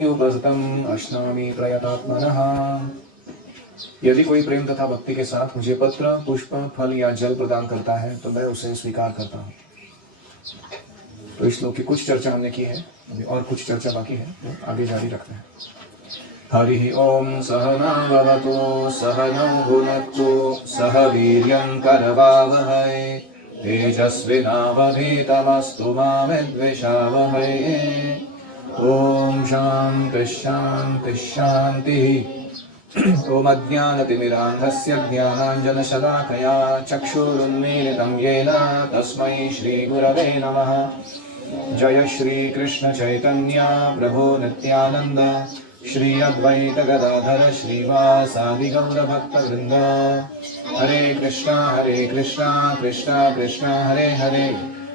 उपस्थितम् अश्नामि प्रयतात्मनः। यदि कोई प्रेम तथा भक्ति के साथ मुझे पत्र, पुष्प, फल या जल प्रदान करता है तो मैं उसे स्वीकार करता हूँ। तो इस श्लोक की कुछ चर्चा हमने की है, अभी और कुछ चर्चा बाकी है, तो आगे जारी रखते हैं। हरि ओम सहना भवतु सहनौ भुनक्तु सह वीर्यं करवावहै तेजस्विनावधीतमस्तु मा विद्विषावहै। ओम शांति शांति शांति। ओम अज्ञानतिमिरान्धस्य ज्ञानाञ्जनशलाकया चक्षुरुन्मीलितं येन तस्मै श्रीगुरवे नमः। जय श्री कृष्ण चैतन्य प्रभु नित्यानंद श्री अद्वैत गदाधर श्रीवासादि गौर भक्तवृंद। हरे कृष्णा कृष्णा कृष्णा हरे हरे,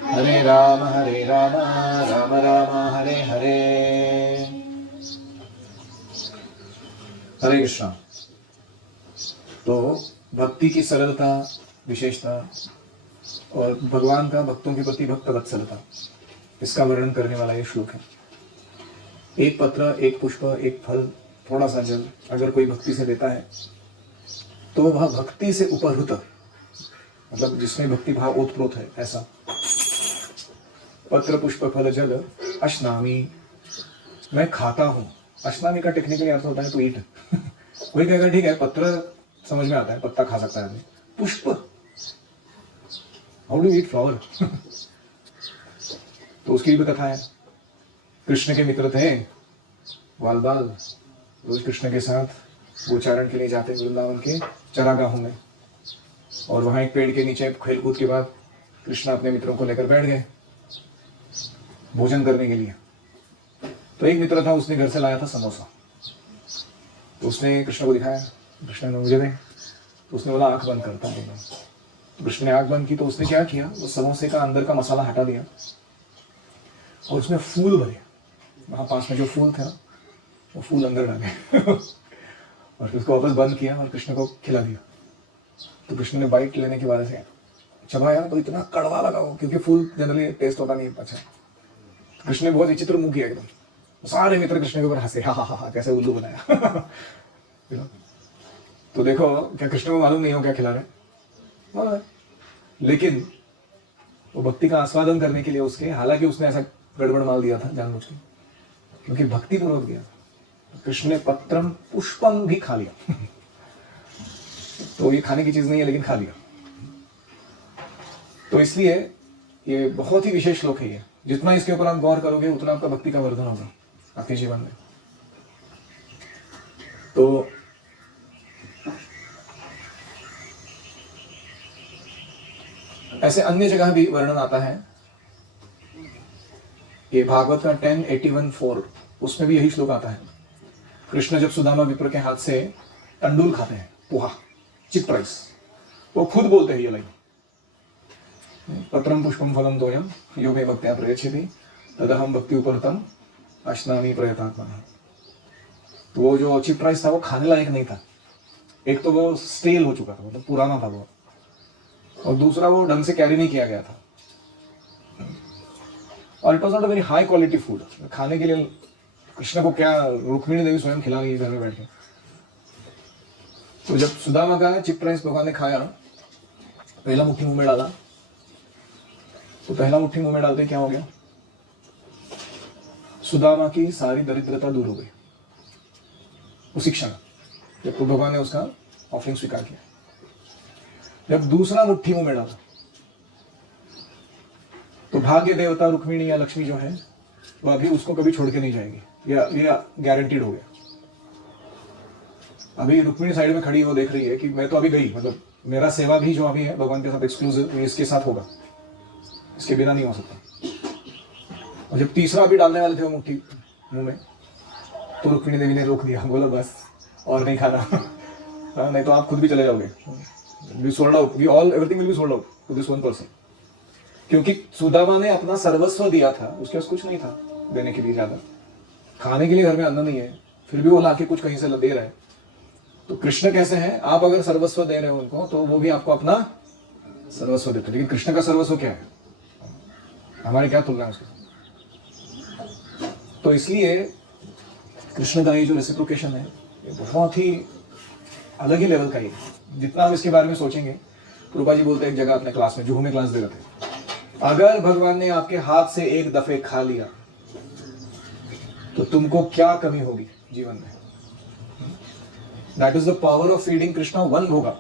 हरे राम राम राम हरे हरे। हरे कृष्णा। तो भक्ति की सरलता, विशेषता और भगवान का भक्तों के प्रति भक्त वत्सलता, इसका वर्णन करने वाला ये श्लोक है। एक पत्र, एक पुष्प, एक फल, थोड़ा सा जल अगर कोई भक्ति से देता है तो वह भक्ति से उपहृत, मतलब जिसमें भक्ति भाव ओतप्रोत है, ऐसा। पत्र, पुष्प, फल, जल अश्नामी, मैं खाता हूं। अश्नामी का टेक्निकली अर्थ होता है टू ईट। कोई कहेगा ठीक है, पत्र समझ में आता है, पत्ता खा सकता है आदमी। पुष्प, हाउ डू ईट फ्लावर? तो उसकी भी कथा है। कृष्ण के मित्र थे बाल, रोज कृष्ण के साथ गोचारण के लिए जाते वृंदावन के चरागाहों में, और वहां एक पेड़ के नीचे खेलकूद के बाद कृष्ण अपने मित्रों को लेकर बैठ गए भोजन करने के लिए। तो एक मित्र था, उसने घर से लाया था समोसा, तो उसने कृष्ण को दिखाया। कृष्ण ने मुझे दे, तो उसने बोला आंख बंद करता हूँ। तो कृष्ण ने आंख बंद की, तो उसने क्या किया, वो समोसे का अंदर का मसाला हटा दिया और उसमें फूल भरे। वहां पास में जो फूल थे वो फूल अंदर डाले और फिर उसको वापस बंद किया और कृष्ण को खिला दिया। तो कृष्ण ने बाइट लेने के बाद से चबाया तो इतना कड़वा लगा वो, क्योंकि फूल जनरली टेस्ट होता नहीं अच्छा। तो कृष्ण ने बहुत विचित्र मुंह किया एकदम। सारे मित्र कृष्ण के ऊपर हंसे, हा हा हा, कैसे उल्लू बनाया। तो देखो, क्या कृष्ण को मालूम नहीं हो क्या खिला रहे, लेकिन वो भक्ति का आस्वादन करने के लिए उसके, हालांकि उसने ऐसा गड़बड़ माल दिया था जानबूझ के, क्योंकि भक्ति पूर्वक दिया। कृष्ण ने पत्रम पुष्पम भी खा लिया। तो ये खाने की चीज नहीं है, लेकिन खा लिया। तो इसलिए ये बहुत ही विशेष श्लोक है ये। जितना इसके ऊपर आप गौर करोगे उतना आपका भक्ति का वर्धन होगा आपके जीवन में। तो ऐसे अन्य जगह भी वर्णन आता है। ये भागवत का 1081:4, उसमें भी यही श्लोक आता है। कृष्ण जब सुदामा विप्र के हाथ से तंडुल खाते हैं, पोहा, चिक राइस, वो खुद बोलते हैं ये लाइन, पत्रम पुष्पम फलम तोयम यो मे भक्त्या प्रयच्छति तदहम भक्ति उपरतम अश्नामि प्रयतात्मनः। तो वो जो चिक राइस था वो खाने लायक नहीं था। एक तो वो स्टेल हो चुका था, मतलब पुराना था वो, और दूसरा वो ढंग से कैरी नहीं किया गया था, और it was not a very high quality food. खाने के लिए कृष्ण को क्या रुक्मिणी देवी स्वयं खिला गई घर में बैठ के। तो जब सुदामा का चिक राइस भगवान ने खाया, पहला मुट्ठी मुंह में डाला, तो पहला मुट्ठी मुंह में डालते क्या हो गया, सुदामा की सारी दरिद्रता दूर हो गई उसी क्षण, जब तो भगवान ने उसका ऑफरिंग स्वीकार किया। जब दूसरा मुट्ठी मुंह में डाला, तो भाग्य देवता रुक्मिणी या लक्ष्मी जो है वो अभी उसको कभी छोड़ के नहीं जाएगी, या गारंटीड हो गया। अभी रुक्मिणी साइड में खड़ी हो देख रही है कि मैं तो अभी गई, मतलब मेरा सेवा भी जो अभी है भगवान के साथ एक्सक्लूसिव, इसके साथ होगा, इसके बिना नहीं हो सकता। और जब तीसरा भी डालने वाले थे वो मुट्ठी मुंह में, तो रुक्मिणी देवी ने रोक दिया, बोला बस और नहीं खाना। नहीं तो आप खुद भी चले जाओगे, we sold out, we all everything will be sold out to this one person. क्योंकि सुदामा ने अपना सर्वस्व दिया था, उसके पास कुछ नहीं था देने के लिए ज्यादा, खाने के लिए घर में अन्न नहीं है, फिर भी वो लाके कुछ कहीं से दे रहा है। तो कृष्ण कैसे हैं, आप अगर सर्वस्व दे रहे हो उनको, तो वो भी आपको अपना सर्वस्व देते। लेकिन कृष्ण का सर्वस्व क्या है, हमारी क्या तुलना है उसके साथ। तो इसलिए कृष्ण का ये जो रेसिप्रोकेशन है ये बहुत ही अलग ही लेवल का ही है। जितना आप इसके बारे में सोचेंगे, रूपा जी बोलते हैं एक जगह अपने क्लास में, जुहू में क्लास दे रहे थे, अगर भगवान ने आपके हाथ से एक दफे खा लिया तो तुमको क्या कमी होगी जीवन में। That is the power of feeding Krishna one bhoga.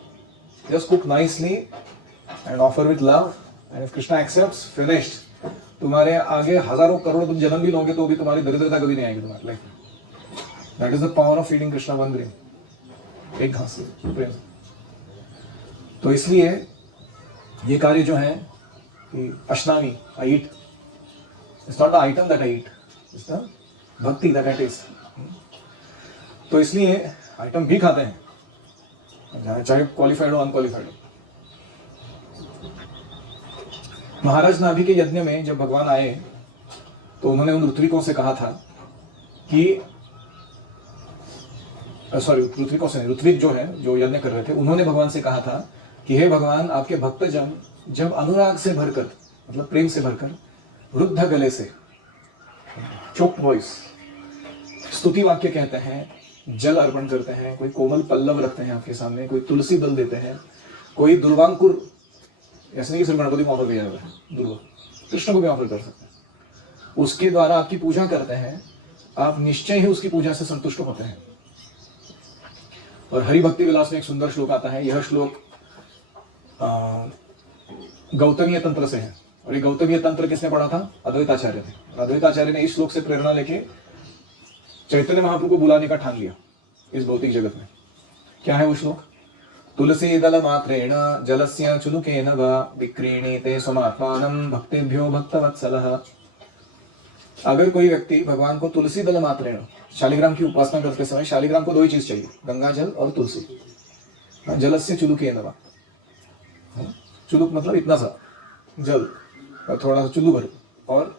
Just cook nicely and offer with love, and if Krishna accepts, finished. तुम्हारे आगे हजारों करोड़ तुम जन्म भी लोगे तो भी तुम्हारी दरिद्रता कभी नहीं आएगी तुम्हारी लाइफ में। That is the power of feeding Krishna one grain, एक घास से प्रेम। तो इसलिए ये कार्य जो है कि अश्नामी, I eat, it's not the item that I eat, it's the bhakti that I taste. तो इसलिए आइटम भी खाते हैं, चाहे क्वालिफाइड हो अनक्वालिफाइड हो। महाराज नाभि के यज्ञ में जब भगवान आए तो उन्होंने उन ऋत्विकों से कहा था कि ऋत्विकों से ऋत्विक जो है जो यज्ञ कर रहे थे, उन्होंने भगवान से कहा था कि हे भगवान, आपके भक्तजन जब अनुराग से भरकर, मतलब प्रेम से भरकर, रुद्ध गले से, चोक्ड वॉइस, स्तुति वाक्य कहते हैं, जल अर्पण करते हैं, कोई कोमल पल्लव रखते हैं आपके सामने, कोई तुलसी दल देते हैं, कोई दुर्वांकुर, ऐसे नहीं कि सिर्फ गणपति को ऑफर किया जाता है, दुर्वा कृष्ण को भी ऑफर कर सकते हैं, उसके द्वारा आपकी पूजा करते हैं, आप निश्चय ही उसकी पूजा से संतुष्ट होते हैं। और हरि भक्ति विलास में एक सुंदर श्लोक आता है, यह श्लोक गौतमीय तंत्र से है, और ये गौतमीय तंत्र किसने पढ़ा था? अद्वैताचार्य थे। अद्वैताचार्य ने इस श्लोक से प्रेरणा लेके चैतन्य महाप्रभु को बुलाने का ठान लिया इस भौतिक जगत में। क्या है वो श्लोक? तुलसी दल मात्रेण जलस्य चुलुकेन वा विक्रीणीते स्वमात्मानं भक्तेभ्यो भक्तवत्सलः। अगर कोई व्यक्ति भगवान को तुलसी दल मात्रेण, शालिग्राम की उपासना करते समय शालिग्राम को दो ही चीज चाहिए, गंगा जल और तुलसी। जलस्य चुलुकेन वा, चुलुक मतलब इतना सा जल और थोड़ा सा चुल्लू भर और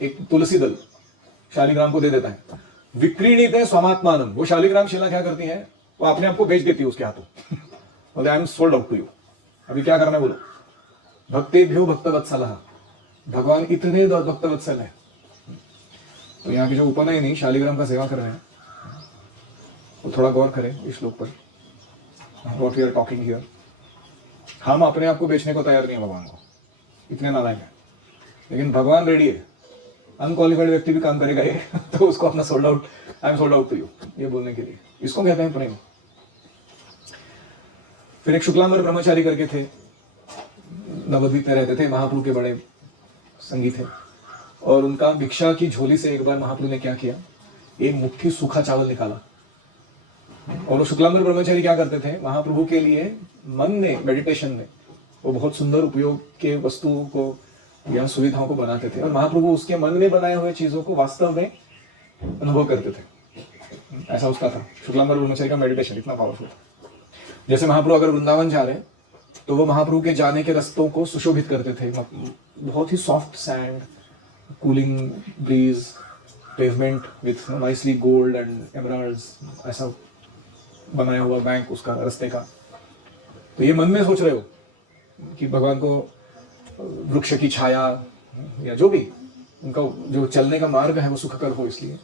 एक तुलसी दल शालिग्राम को दे देता है। विक्रीणीते स्वमात्मानं, वो शालिग्राम शिला क्या करती है? वो अपने आप को बेच देती है उसके हाथों, बोले I am sold out to you, अभी क्या करना है बोलो। भक्तेभ्यो भक्तवत्सलः, भगवान इतने भक्तवत्सल है। तो यहाँ के जो उपनयनी शालिग्राम का सेवा कर रहे हैं वो थोड़ा गौर करें इस श्लोक पर, what we are talking here. हम अपने आप को बेचने को तैयार नहीं है भगवान को, इतने नालायक है, लेकिन भगवान रेडी है। अनक्वालिफाइड व्यक्ति भी काम करेगा ये तो उसको अपना sold out, I am sold out to you, ये बोलने के लिए, इसको कहते हैं प्रेम। फिर एक शुक्लांबर ब्रह्मचारी करके थे, नवद्वीप में रहते थे, महाप्रभु के बड़े संगी थे, और उनका भिक्षा की झोली से एक बार महाप्रभु ने क्या किया, एक मुट्ठी सूखा चावल निकाला। और वो शुक्लांबर ब्रह्मचारी क्या करते थे, महाप्रभु के लिए मन में, मेडिटेशन में वो बहुत सुंदर उपयोग के वस्तुओं को या सुविधाओं को बनाते थे, और महाप्रभु उसके मन में बनाए हुए चीजों को वास्तव में अनुभव करते थे। ऐसा उसका था शुक्लांबर ब्रह्मचारी का मेडिटेशन, इतना पावरफुल था। जैसे महाप्रभु अगर वृंदावन जा रहे हैं तो वो महाप्रभु के जाने के रास्तों को सुशोभित करते थे, बहुत ही soft sand, cooling breeze, pavement with nicely gold and emeralds, ऐसा बनाया हुआ बैंक उसका रास्ते का। तो ये मन में सोच रहे हो कि भगवान को वृक्ष की छाया या जो भी उनका जो चलने का मार्ग है वो सुखकर हो, इसलिए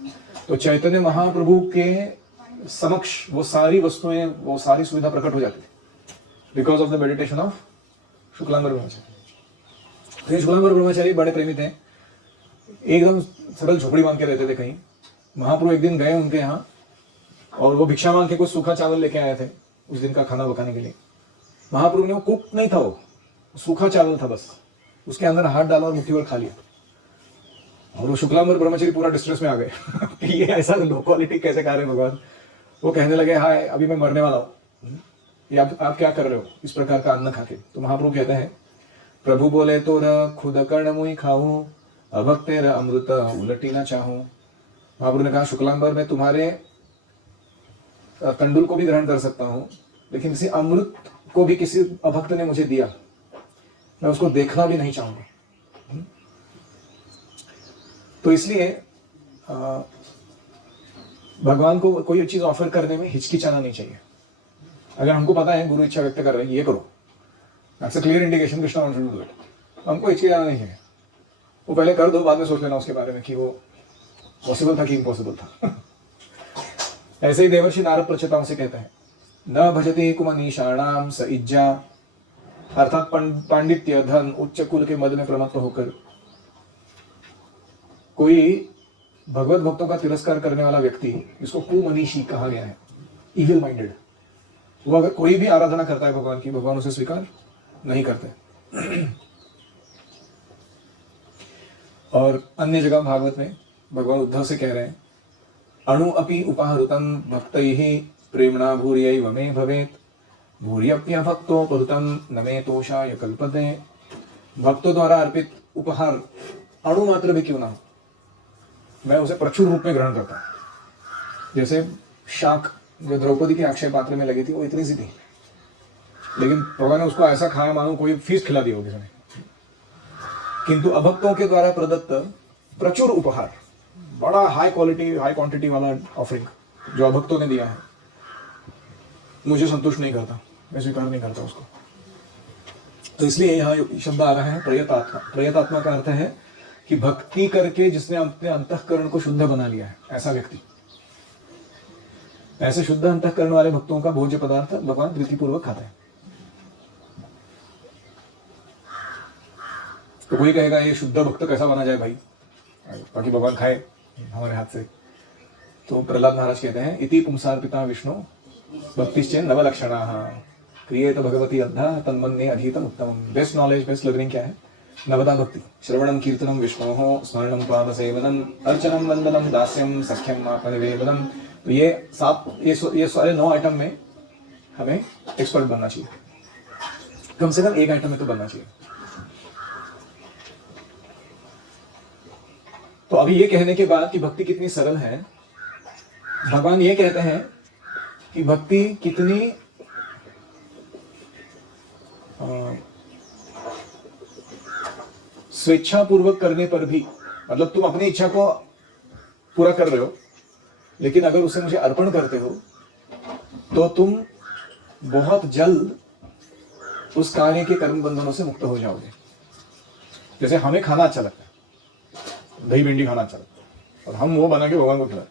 तो चैतन्य महाप्रभु के समक्ष वो सारी वस्तुएं, वो सारी सुविधा प्रकट हो जाती थी because of the meditation of Shuklambar Brahmachari. तो शुक्लांबर ब्रह्मचारी बड़े प्रेमी थे, एकदम सरल झोपड़ी बांध के रहते थे कहीं। महाप्रभु एक दिन गए उनके यहाँ और वो भिक्षा मांग के कुछ सूखा चावल लेके आए थे उस दिन का खाना पकाने के लिए। महाप्रभु ने, वो कुक नहीं था, वो सूखा चावल था बस, उसके अंदर हाथ डाला और मुट्ठी भर खा लिया। और वो शुक्लांबर ब्रह्मचारी पूरा डिस्ट्रेस में आ गए कि ये ऐसा लो क्वालिटी कैसे खा रहे हैं भगवान। वो कहने लगे, हाय अभी मैं मरने वाला हूँ, ये आप क्या कर रहे हो इस प्रकार का अन्न खा के। तो महाप्रभु कहते हैं, प्रभु बोले तो र खुद कर्ण मुई खाऊं, अभक्त तेरा अमृत उलटी ना चाहूं। महाप्रभु ने कहा, शुक्लांबर मैं तुम्हारे तंडुल को भी ग्रहण कर सकता हूँ, लेकिन किसी अमृत को भी किसी अभक्त ने मुझे दिया, मैं उसको देखना भी नहीं चाहूंगा। तो इसलिए भगवान को कोई चीज ऑफर करने में हिचकिचाना नहीं चाहिए। अगर हमको पता है गुरु इच्छा व्यक्त कर रहे हैं ये करो, that's a clear indication Krishna wants to do it, हमको हिचकिचाना नहीं है। वो पहले कर दो, बाद में सोच लेना उसके बारे में कि वो पॉसिबल था कि इम्पॉसिबल था ऐसे ही देवर्षि नारद प्रचेताओं से कहते हैं, न भजते कुमनीषाणाम स इज्जा, अर्थात पांडित्य, धन, उच्च कुल के मद में प्रमत्त होकर कोई भगवत भक्तों का तिरस्कार करने वाला व्यक्ति, इसको कुमनीषी कहा गया है, इविल माइंडेड, वो अगर कोई भी आराधना करता है भगवान की, भगवान उसे स्वीकार नहीं करते। और अन्य जगह भागवत में भगवान उद्धव से कह रहे हैं, अणु अपि उपाहृतं भक्तैः प्रेमणा भूर्यैव मे भवेत्, भूर्यप्यभक्तोपहृतं न मे तोषाय कल्पते। भक्तों द्वारा अर्पित उपहार अणु मात्र भी क्यों ना हो, मैं उसे प्रचुर रूप में ग्रहण करता हूं। जैसे शाक जो द्रौपदी के अक्षय पात्र में लगी थी, वो इतनी सी थी, लेकिन भगवान ने उसको ऐसा खाया मानो कोई फीस खिला दी हो किसी ने। किंतु अभक्तों के द्वारा प्रदत्त प्रचुर उपहार, बड़ा हाई क्वालिटी हाई क्वांटिटी वाला ऑफरिंग जो अभक्तों ने दिया है, मुझे संतुष्ट नहीं करता, मैं स्वीकार नहीं करता उसको। तो इसलिए यहाँ शब्द आ रहा है प्रयतात्मा। प्रयतात्मा का अर्थ है कि भक्ति करके जिसने अपने अंतःकरण को शुद्ध बना लिया है, ऐसा व्यक्ति। ऐसे शुद्ध अंतःकरण वाले भक्तों का भोज्य पदार्थ भगवान प्रीतिपूर्वक खाते हैं। तो कोई कहेगा ये शुद्ध भक्त कैसा बना जाए भाई, ताकि भगवान खाए हमारे हाथ से। तो प्रहलाद महाराज कहते हैं, इति पुंसार पिता विष्णु भक्तिश्चेन नवलक्षणाः क्रियेत भगवती अद्धा तन्मन्ये अधीतम उत्तमम। बेस्ट नॉलेज, बेस्ट लर्निंग क्या है? नवदा भक्ति, श्रवणम कीर्तनम विष्णोः, स्मरणम पाद सेवनम, अर्चनम वंदनम दास्यम सख्यम आत्मनिवेदनम। तो ये सारे 9 आइटम में हमें एक्सपर्ट बनना चाहिए, कम से कम एक आइटम में तो बनना चाहिए। तो अभी ये कहने के बाद कि भक्ति कितनी सरल है, भगवान ये कहते हैं कि भक्ति कितनी स्वेच्छा पूर्वक करने पर भी, मतलब तुम अपनी इच्छा को पूरा कर रहे हो, लेकिन अगर उसे मुझे अर्पण करते हो तो तुम बहुत जल्द उस कार्य के कर्म बंधनों से मुक्त हो जाओगे। जैसे हमें खाना अच्छा लगता है, दही भिंडी खाना अच्छा लगता है, और हम वो बना के भगवान को खिलाएं,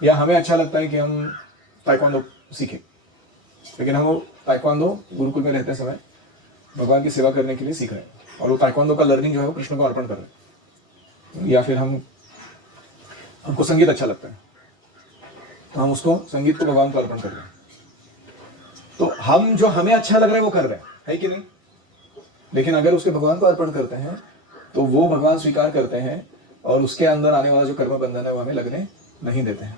या हमें अच्छा लगता है कि हम ताइक्वांडो सीखें, लेकिन हम वो ताइक्वांडो गुरुकुल में रहते समय भगवान की सेवा करने के लिए सीख रहे हैं, और वो ताइक्वांडो का लर्निंग जो है वो कृष्ण को अर्पण कर रहे हैं। या फिर हमको संगीत अच्छा लगता है, तो हम उसको संगीत को भगवान को अर्पण कर रहे हैं। तो हम जो हमें अच्छा लग रहा है वो कर रहे हैं, है कि नहीं? लेकिन अगर उसके भगवान को अर्पण करते हैं तो वो भगवान स्वीकार करते हैं, और उसके अंदर आने वाला जो कर्म बंधन है वो हमें लगने नहीं देते हैं।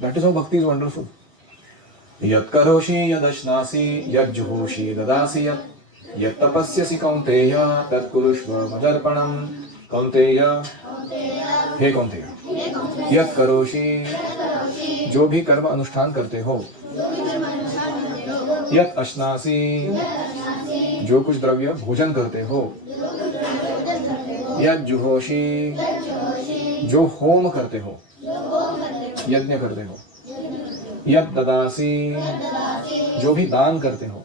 दैट इज हाउ भक्ति इज वंडरफुल। यत् करोषि यदश्नासि यज्जुहोषि ददासि यत् तपस्यसि कौन्तेय तत् कुरुष्व मदर्पणम्। कौन्तेय, हे कौन्तेय, यत् करोषि, जो भी कर्म अनुष्ठान करते हो, यत् अश्नासि, जो कुछ द्रव्य भोजन करते हो, यत् जुहोषि, जो होम करते हो, यज्ञ करते हो, यत् ददासि, जो भी दान करते हो,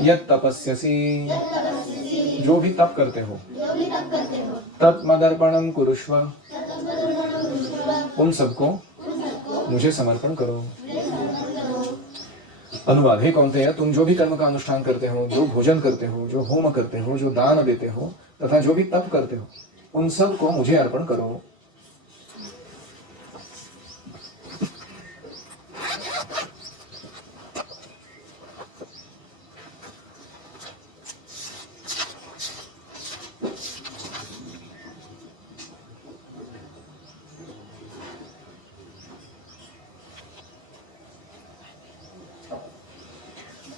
यत् तपस्यसि, जो भी तप करते हो, तत् मदर्पणम कुरुष्व, उन सबको मुझे समर्पण करो। अनुवाद, हे कौन्तेय, तुम जो भी कर्म का अनुष्ठान करते हो, जो भोजन करते हो, जो होम करते हो, जो दान देते हो, तथा जो भी तप करते हो, उन सब को मुझे अर्पण करो।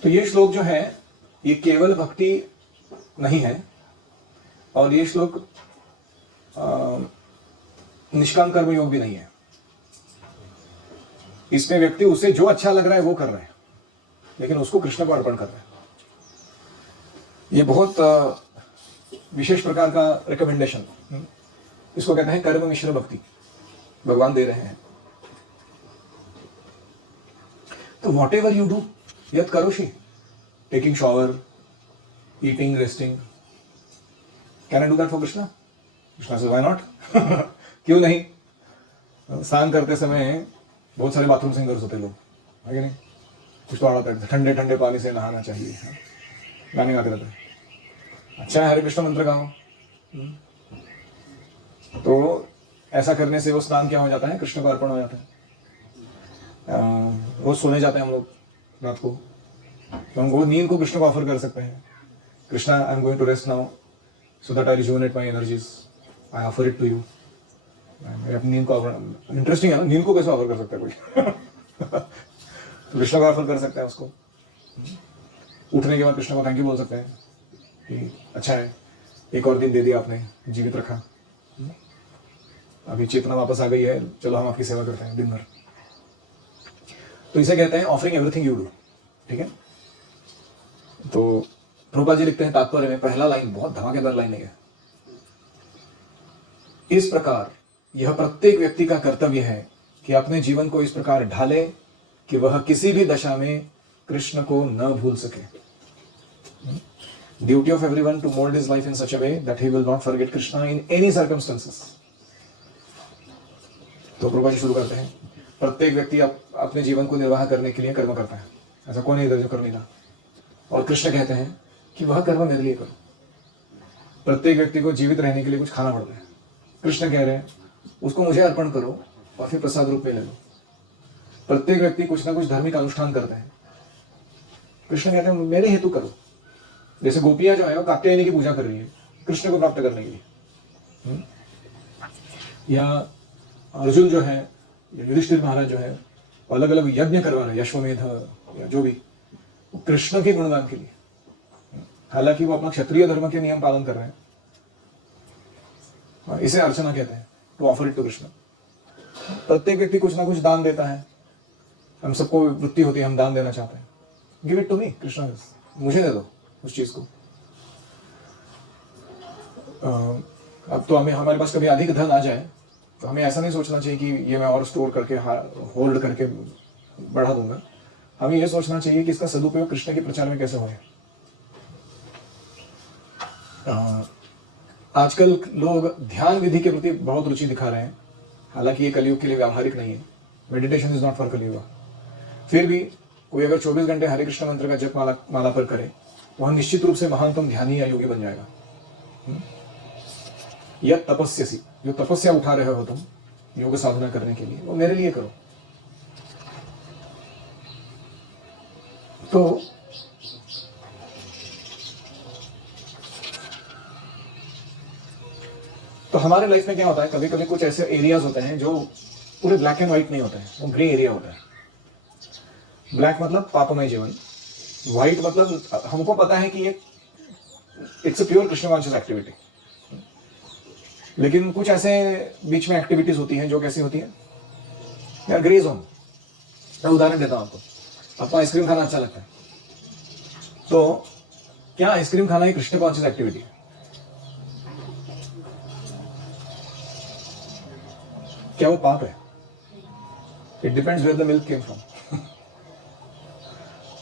तो ये श्लोक जो है ये केवल भक्ति नहीं है, और ये श्लोक निष्काम कर्म योग भी नहीं है। इसमें व्यक्ति उसे जो अच्छा लग रहा है वो कर रहा है, लेकिन उसको कृष्ण को अर्पण कर रहा है। ये बहुत विशेष प्रकार का रिकमेंडेशन, इसको कहते हैं कर्म मिश्र भक्ति, भगवान दे रहे हैं। तो वॉट एवर यू डू, यत् करोषि, taking shower, eating, resting, can I do that for Krishna? Krishna से व्हाई नॉट? क्यों नहीं? स्नान करते समय बहुत सारे बाथरूम सिंगर्स होते हैं लोग, है कि नहीं? कुछ तो आड़ा ठंडे ठंडे पानी से नहाना चाहिए, हाँ? गाने गाते रहते हैं। अच्छा है, हरे कृष्ण मंत्र गाओ। तो ऐसा करने से वो स्नान क्या हो जाता है, कृष्ण को अर्पण हो जाता है। रोज सोने जाते हैं हम लोग रात को, तो हम वो नींद को कृष्ण को ऑफर कर सकते हैं। Krishna, I am going to rest now so that I rejuvenate my energies, I offer it to you. मेरे अपनी नींद को ऑफर, इंटरेस्टिंग है ना, नींद को कैसे ऑफर कर सकता है कोई? तो कृष्ण को ऑफर कर सकता है उसको। उठने के बाद कृष्ण को थैंक यू बोल सकते हैं कि अच्छा है, एक और दिन दे दिया आपने, जीवित रखा, अभी चेतना वापस आ गई है, चलो हम आपकी सेवा करते हैं दिन भर। तो इसे कहते हैं ऑफरिंग एवरीथिंग यू डू, ठीक है? तो प्रभुपाद जी लिखते हैं तात्पर्य में, पहला लाइन बहुत धमाकेदार लाइन है, इस प्रकार यह प्रत्येक व्यक्ति का कर्तव्य है कि अपने जीवन को इस प्रकार ढाले कि वह किसी भी दशा में कृष्ण को न भूल सके। Duty of everyone to mould his life in such a way that he will not forget Krishna in any circumstances. तो प्रभुपाद जी शुरू करते हैं, प्रत्येक व्यक्ति अपने जीवन को निर्वाह करने के लिए कर्म करता है, ऐसा कौन है इधर जो कर नहीं रहा? और कृष्ण कहते हैं कि वह कर्म मेरे लिए करो। प्रत्येक व्यक्ति को जीवित रहने के लिए कुछ खाना पड़ता है, कृष्ण कह रहे हैं उसको मुझे अर्पण करो और फिर प्रसाद रूप में ले लो। प्रत्येक व्यक्ति कुछ ना कुछ धार्मिक अनुष्ठान करते हैं, कृष्ण कहते हैं मेरे हेतु करो। जैसे गोपियां जो है वो कात्यायनी की पूजा कर रही है कृष्ण को प्राप्त करने के लिए, या अर्जुन जो है, युधिष्ठिर महाराज जो है, अलग अलग यज्ञ करवा रहे हैं, यश्वमेध या जो भी, कृष्ण के गुणगान के लिए। हालांकि वो अपना क्षत्रिय धर्म के नियम पालन कर रहे हैं। इसे अर्चना कहते हैं, to offer it to Krishna. प्रत्येक व्यक्ति कुछ ना कुछ दान देता है, हम सबको वृत्ति होती है हम दान देना चाहते हैं। Give it to me Krishna, मुझे दे दो उस चीज को। अब तो हमारे पास कभी अधिक धन आ जाए तो हमें ऐसा नहीं सोचना चाहिए कि ये मैं और स्टोर करके होल्ड करके बढ़ा दूंगा। हमें यह सोचना चाहिए कि इसका सदुपयोग कृष्ण के प्रचार में कैसे होए। आजकल लोग ध्यान विधि के प्रति बहुत रुचि दिखा रहे हैं, हालांकि ये कलयुग के लिए व्यावहारिक नहीं है। मेडिटेशन इज नॉट फॉर कलयुग। फिर भी कोई अगर 24 घंटे हरे कृष्ण मंत्र का जप माला पर करे, वह निश्चित रूप से महानतम ध्यानी या योगी बन जाएगा। यह तपस्यसी, जो तपस्या उठा रहे हो तुम योग साधना करने के लिए, वो मेरे लिए करो। तो हमारे लाइफ में क्या होता है, कभी कभी कुछ ऐसे एरियाज होते हैं जो पूरे ब्लैक एंड व्हाइट नहीं होते हैं, वो ग्रे एरिया होता है। ब्लैक मतलब पापमय जीवन, व्हाइट मतलब हमको पता है कि ये it's a pure Krishna conscious activity. लेकिन कुछ ऐसे बीच में एक्टिविटीज होती हैं जो कैसी होती है यार, ग्रे जोन। मैं उदाहरण देता हूं आपको आइसक्रीम खाना अच्छा लगता है, तो क्या आइसक्रीम खाना ही कृष्ण कॉन्शियस एक्टिविटी है? क्या वो पाप है? It depends where the milk came from.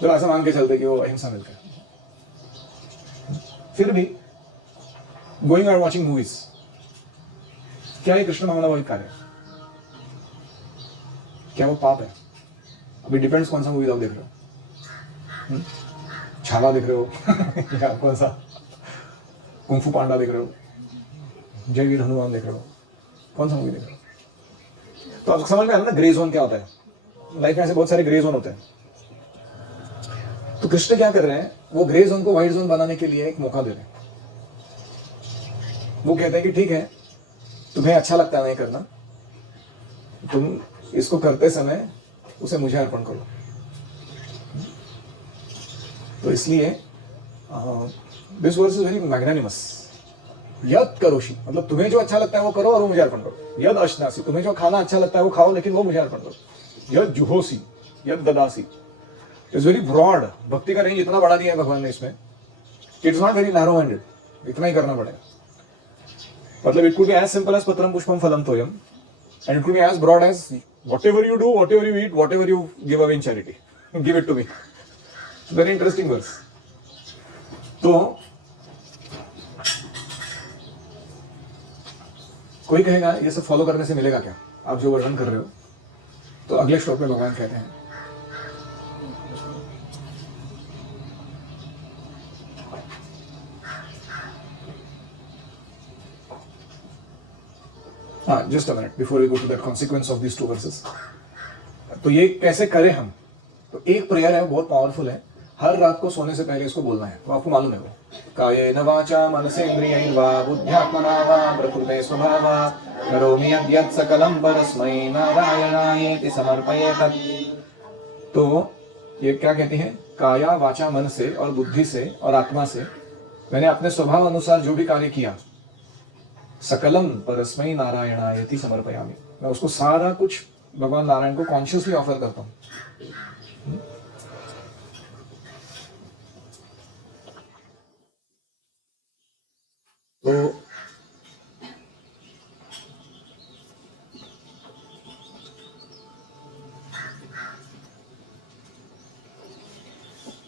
तो ऐसा मान के चलते कि वो अहिंसा मिल्क है। फिर भी गोइंग और वॉचिंग मूवीज, क्या ये कृष्ण भावनाभाविक कार्य है? क्या वो पाप है? अभी डिपेंड्स कौन सा मूवी आप देख रहे हो। छावा देख रहे हो या कौन सा कुंफू पांडा देख रहे हो, जय वीर हनुमान देख रहे हो, कौन सा मूवी देख रहे हो? तो आपको समझ में आ रहा है ना ग्रे जोन क्या होता है। लाइफ में ऐसे बहुत सारे ग्रे जोन होते हैं। तो कृष्ण क्या कर रहे हैं, वो ग्रे जोन को व्हाइट जोन बनाने के लिए एक मौका दे रहे हैं। वो कहते हैं कि ठीक है, तुम्हें अच्छा लगता है नहीं करना, तुम इसको करते समय उसे मुझे अर्पण करो। तो इसलिए this verse is very magnanimous. यद करोषि मतलब तुम्हें जो अच्छा लगता है वो करो और वो मुझे अर्पण करो। यद अश्नासी, तुम्हें जो खाना अच्छा लगता है वो खाओ लेकिन वो मुझे अर्पण करो। यद जुहोसी, यद ददासी, इट्स वेरी ब्रॉड। भक्ति का रेंज इतना बढ़ा दिया है भगवान ने इसमें, it's not very narrow minded, इतना ही करना पड़ेगा। मतलब it could be as simple as patram pushpam phalam toyam, and it could be as broad as whatever you do, whatever you eat, whatever you give away in charity, give it to me. Very interesting verse. तो कोई कहेगा ये सब follow करने से मिलेगा क्या, आप जो वर्णन कर रहे हो? तो अगले श्लोक में भगवान कहते हैं, हाँ, just a minute before we go to that consequence of this two verses. तो ये कैसे करें हम? तो एक प्रेयर है, बहुत पावरफुल है, हर रात को सोने से पहले इसको बोलना है। तो आपको मालूम है वो, कायेन वाचा मनसेन्द्रियैर्वा बुद्ध्यात्मना वा प्रकृते स्वभावात् करोमि यद्यत् सकलं परस्मै नारायणायेति समर्पयेत्। तो ये क्या कहती है? काया वाचा मन से और बुद्धि से और आत्मा से मैंने अपने स्वभाव अनुसार जो भी कार्य किया, सकलम परस्मै नारायणायेति समर्पयामि, मैं उसको सारा कुछ भगवान नारायण को कॉन्शियसली ऑफर करता हूं।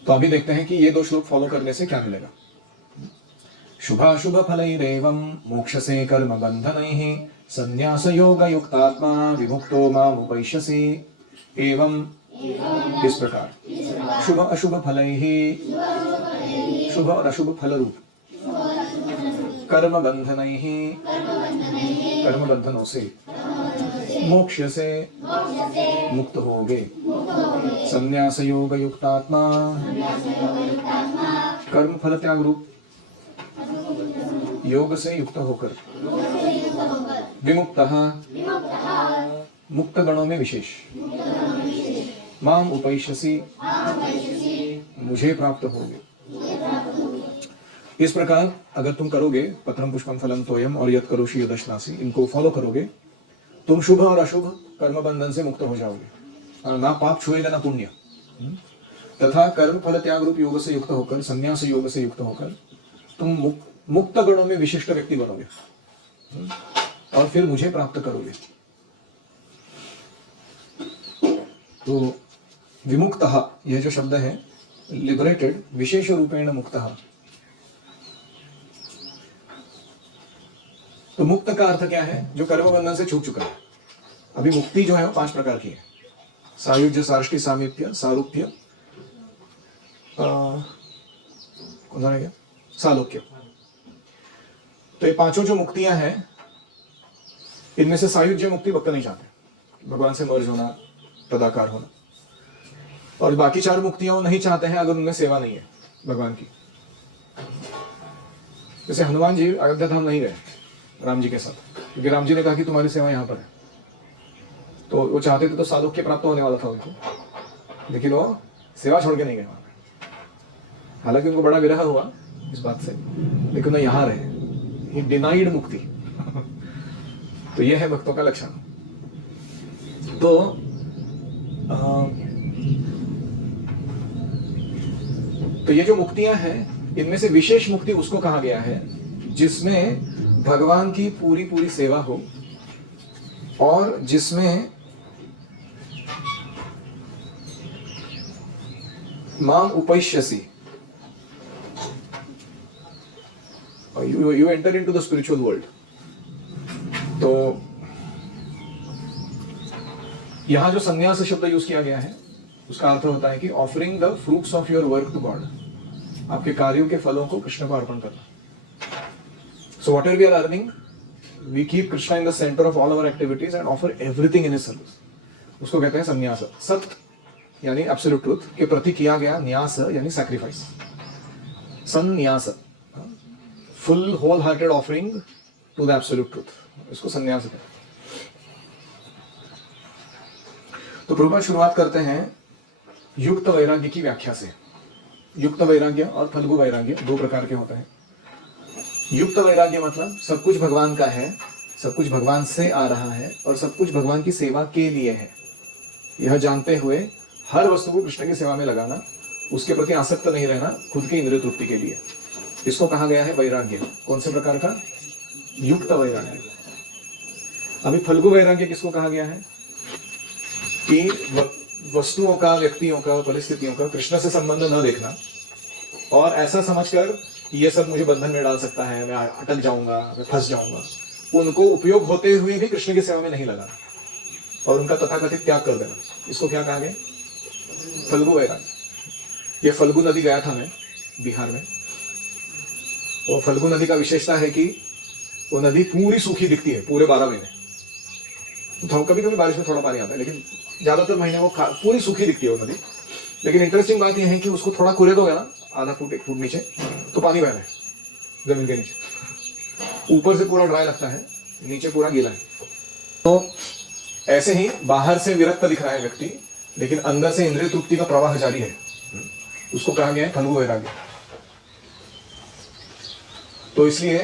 तो अभी देखते हैं कि ये दो श्लोक फॉलो करने से क्या मिलेगा। शुभाशुभ फलैरेवं मोक्षसे कर्म बंधनैः संन्यास योग युक्तात्मा विमुक्तो मामुपैष्यसि। एवं इस प्रकार शुभ अशुभ फलैः, शुभ और अशुभ फल रूप कर्म बंधनैः, कर्म बंधनों से मोक्ष से मुक्त होगे। संन्यास योग युक्तात्मा, कर्म फल त्याग रूप योग से युक्त होकर, विमुक्तः मुक्त गणों में विशेष, माम उपैष्यसि मुझे प्राप्त होगे। इस प्रकार अगर तुम करोगे पत्रम पुष्पम फलम तोयम और यत् करोषि यदश्नासि, इनको फॉलो करोगे, तुम शुभ और अशुभ कर्म बंधन से मुक्त हो जाओगे, ना पाप छुएगा ना पुण्य। तथा कर्म फल त्याग रूप योग से युक्त होकर, संन्यास योग से युक्त होकर तुम मुक्त गणों में विशिष्ट व्यक्ति बनोगे और फिर मुझे प्राप्त करोगे। तो विमुक्तः, यह जो शब्द है लिबरेटेड, विशेष रूपेण मुक्तः। तो मुक्त का अर्थ क्या है? जो कर्म बंधन से छूट चुका है। अभी मुक्ति जो है वो 5 प्रकार की है, सायुज्य सार्ष्टि सामीप्य सारूप्य कौन सा रह गया, सालोक्य। तो ये पांचों जो मुक्तियां हैं, इनमें से सायुज्य मुक्ति भक्त नहीं चाहते, भगवान से मर्ज होना, तदाकार होना। और बाकी 4 मुक्तियां वो नहीं चाहते हैं अगर उनमें सेवा नहीं है भगवान की। जैसे हनुमान जी अयोध्या धाम नहीं गए राम जी के साथ, क्योंकि राम जी ने कहा कि तुम्हारी सेवा यहां पर है। तो वो चाहते थे तो सालोक्य प्राप्त होने वाला था उनको, लेकिन वो सेवा छोड़ के नहीं गए वहां पे। हालांकि उनको बड़ा विरह हुआ इस बात से, लेकिन वो यहां रहे, ही डिनाइड मुक्ति। तो यह है भक्तों का लक्षण। तो ये जो मुक्तियां हैं, इनमें से विशेष मुक्ति उसको कहा गया है जिसमें भगवान की पूरी पूरी सेवा हो और जिसमें माम उपैष्यसि, you enter into the spiritual world। तो यहां जो संन्यास शब्द यूज किया गया है उसका अर्थ होता है कि offering the fruits of your work to God, आपके कार्यों के फलों को कृष्ण को अर्पण करना। So whatever we are earning, we keep Krishna in the centre of all our activities and offer everything in his service. उसको कहते हैं संन्यास। सत्य यानी एब्सोल्यूट ट्रूथ के प्रति किया गया न्यास यानी सैक्रिफाइस, संन्यास, full whole hearted offering to the absolute truth, इसको संन्यास कहते हैं। तो प्रभुपाद शुरुआत करते हैं युक्त वैराग्य की व्याख्या से। युक्त वैराग्य और फल्गु वैराग्य 2 प्रकार के होते हैं। युक्त वैराग्य मतलब सब कुछ भगवान का है, सब कुछ भगवान से आ रहा है और सब कुछ भगवान की सेवा के लिए है, यह जानते हुए हर वस्तु को कृष्ण की सेवा में लगाना, उसके प्रति आसक्त नहीं रहना, खुद की इंद्रिय तृप्ति के लिए। इसको कहा गया है वैराग्य। कौन से प्रकार का? युक्त वैराग्य। अभी फल्गु वैराग्य किसको कहा गया है? कि वस्तुओं का, व्यक्तियों का, परिस्थितियों का कृष्ण से संबंध न देखना और ऐसा समझकर ये सब मुझे बंधन में डाल सकता है, मैं अटक जाऊंगा, मैं फंस जाऊंगा, उनको उपयोग होते हुए भी कृष्ण की सेवा में नहीं लगाना। और उनका तथाकथित त्याग कर देना, इसको क्या कहा गया? फल्गु वैराग्य। ये फल्गु नदी गया था मैं बिहार में, और फल्गु नदी का विशेषता है कि वो नदी पूरी सूखी दिखती है पूरे 12 महीने। तो कभी कभी बारिश में थोड़ा पानी आता है, लेकिन ज्यादातर महीने वो पूरी सूखी दिखती है वो नदी। लेकिन इंटरेस्टिंग बात यह है कि उसको थोड़ा कुरे दोगे ना, आधा फुट 1 फुट नीचे, तो पानी बह रहा है जमीन के नीचे। ऊपर से पूरा ड्राई लगता है, नीचे पूरा गीला है। तो ऐसे ही बाहर से विरक्त दिख रहा है व्यक्ति, लेकिन अंदर से इंद्रिय तृप्ति का प्रवाह जारी है, उसको कहा गया है फल्गु वैराग्य। तो इसलिए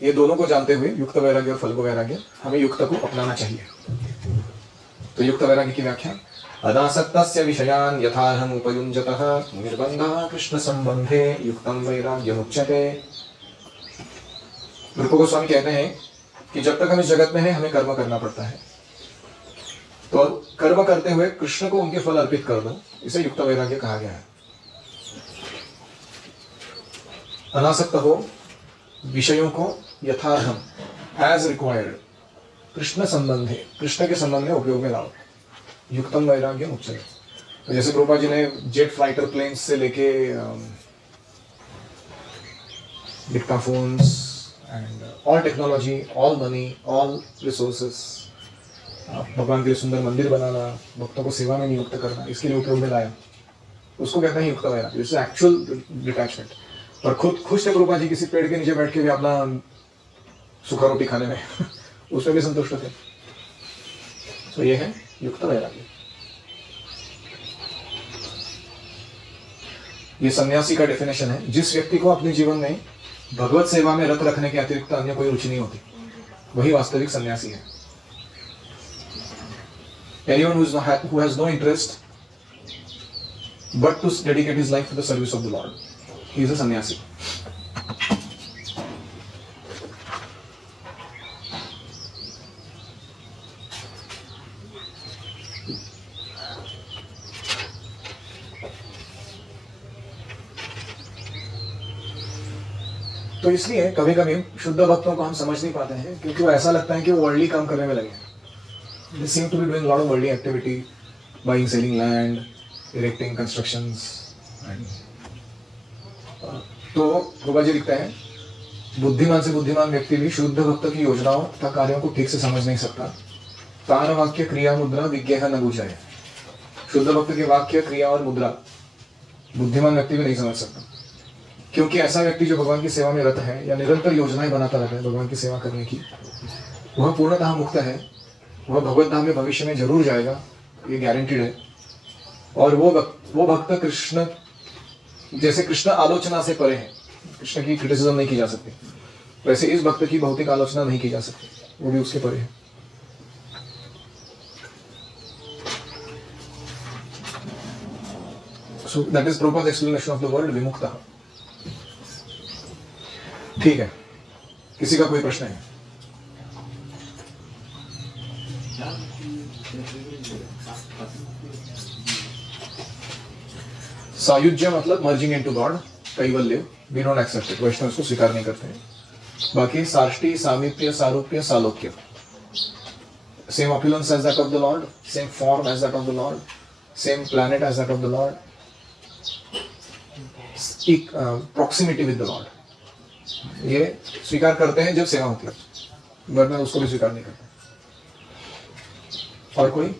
ये दोनों को जानते हुए, युक्त वैराग्य और फल्गु वैराग्य, हमें युक्त को अपनाना चाहिए। तो युक्त वैराग्य की व्याख्या, अनासक्तस्य विषयान् यथाहम् उपयुञ्जतः निर्बन्धः कृष्ण संबंधे युक्तं वैराग्यमुच्यते। रूप गोस्वामी कहते हैं कि जब तक हम इस जगत में हैं, हमें कर्म करना पड़ता है, तो कर्म करते हुए कृष्ण को उनके फल अर्पित कर दो, इसे युक्त वैराग्य कहा गया है। अनासक्त हो, विषयों को यथार्हम, एज रिक्वायर्ड, कृष्ण संबंधे, कृष्ण के संबंध में उपयोग में लाओ, युक्तम वैराग्य मुच्यते। तो जैसे प्रभुपाद जी ने जेट फाइटर प्लेन्स से लेके dictaphones and all technology, all money, all resources, भगवान के लिए सुंदर मंदिर बनाना, भक्तों को सेवा में नियुक्त करना, इसके लिए उपयोग में लाया, उसको कहते हैं युक्त वैराग्य। This is actual detachment. और खुद खुश थे प्रभुपाद जी किसी पेड़ के नीचे बैठ के भी अपना सूखा रोटी खाने में उसमें भी संतुष्ट थे। तो ये है युक्त वैराग्य। ये सन्यासी का डेफिनेशन है, जिस व्यक्ति को अपने जीवन में भगवत सेवा में रत रखने के अतिरिक्त अन्य कोई रुचि नहीं होती, वही वास्तविक सन्यासी है। Anyone who has no interest but to dedicate his life to the service of the Lord, he is a sannyasi. तो इसलिए कभी कभी शुद्ध भक्तों को हम समझ नहीं पाते हैं, क्योंकि वो ऐसा लगता है कि वो वर्ल्डली काम करने में लगे हैं। They seem to be doing a lot of worldly activity, buying, selling land, erecting constructions, and तो प्रभुपाद जी लिखते हैं, बुद्धिमान से बुद्धिमान व्यक्ति भी शुद्ध भक्त की योजनाओं तथा कार्यों को ठीक से समझ नहीं सकता। तान वाक्य क्रिया मुद्रा विज्ञेह न बुझाए। शुद्ध भक्त के वाक्य, क्रिया और मुद्रा बुद्धिमान व्यक्ति भी नहीं समझ सकता, क्योंकि ऐसा व्यक्ति जो भगवान की सेवा में रत है या निरंतर योजनाएं बनाता रहता है भगवान की सेवा करने की, वह पूर्णतः मुक्त है, वह भगवत धाम में भविष्य में जरूर जाएगा, ये गारंटीड है। और वो भक्त कृष्ण, जैसे कृष्ण आलोचना से परे है, कृष्ण की क्रिटिसिज्म नहीं की जा सकती, वैसे इस भक्त की भौतिक आलोचना नहीं की जा सकती, वो भी उसके परे है। So that is Prabhupada's explanation of the word विमुक्तः। ठीक है, किसी का कोई प्रश्न है? सायुज्य मतलब मर्जिंग इनटू गॉड, कैवल्य, वी डोंट एक्सेप्ट इट, वैष्णव इसको स्वीकार नहीं करते हैं। बाकी साष्टी, सामीप्य, सारूप्य, सालोक्य, same appearance as that of the lord, same form as that of the lord, same planet as that of the lord, proximity with the lord, ये स्वीकार करते हैं जब सेवा होती है, वरना उसको भी स्वीकार नहीं करते। और कोई?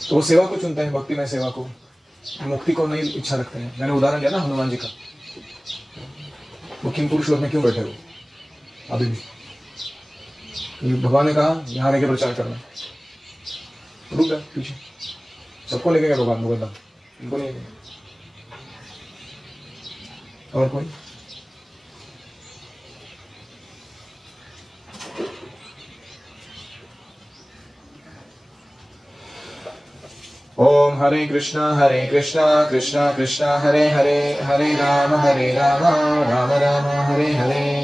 तो वो सेवा को चुनते हैं, भक्ति में सेवा को, मुक्ति को नहीं इच्छा रखते हैं। मैंने उदाहरण दिया ना हनुमान जी का, वो किंग पुरुष में क्यों बैठे हो अभी भी? भगवान ने कहा यहाँ रह के प्रचार करना, रुक गया पीछे, सबको लेके गए भगवान भगवान, इनको नहीं लेके। और कोई? ओम हरे कृष्णा कृष्णा कृष्णा हरे हरे, हरे राम राम राम हरे हरे,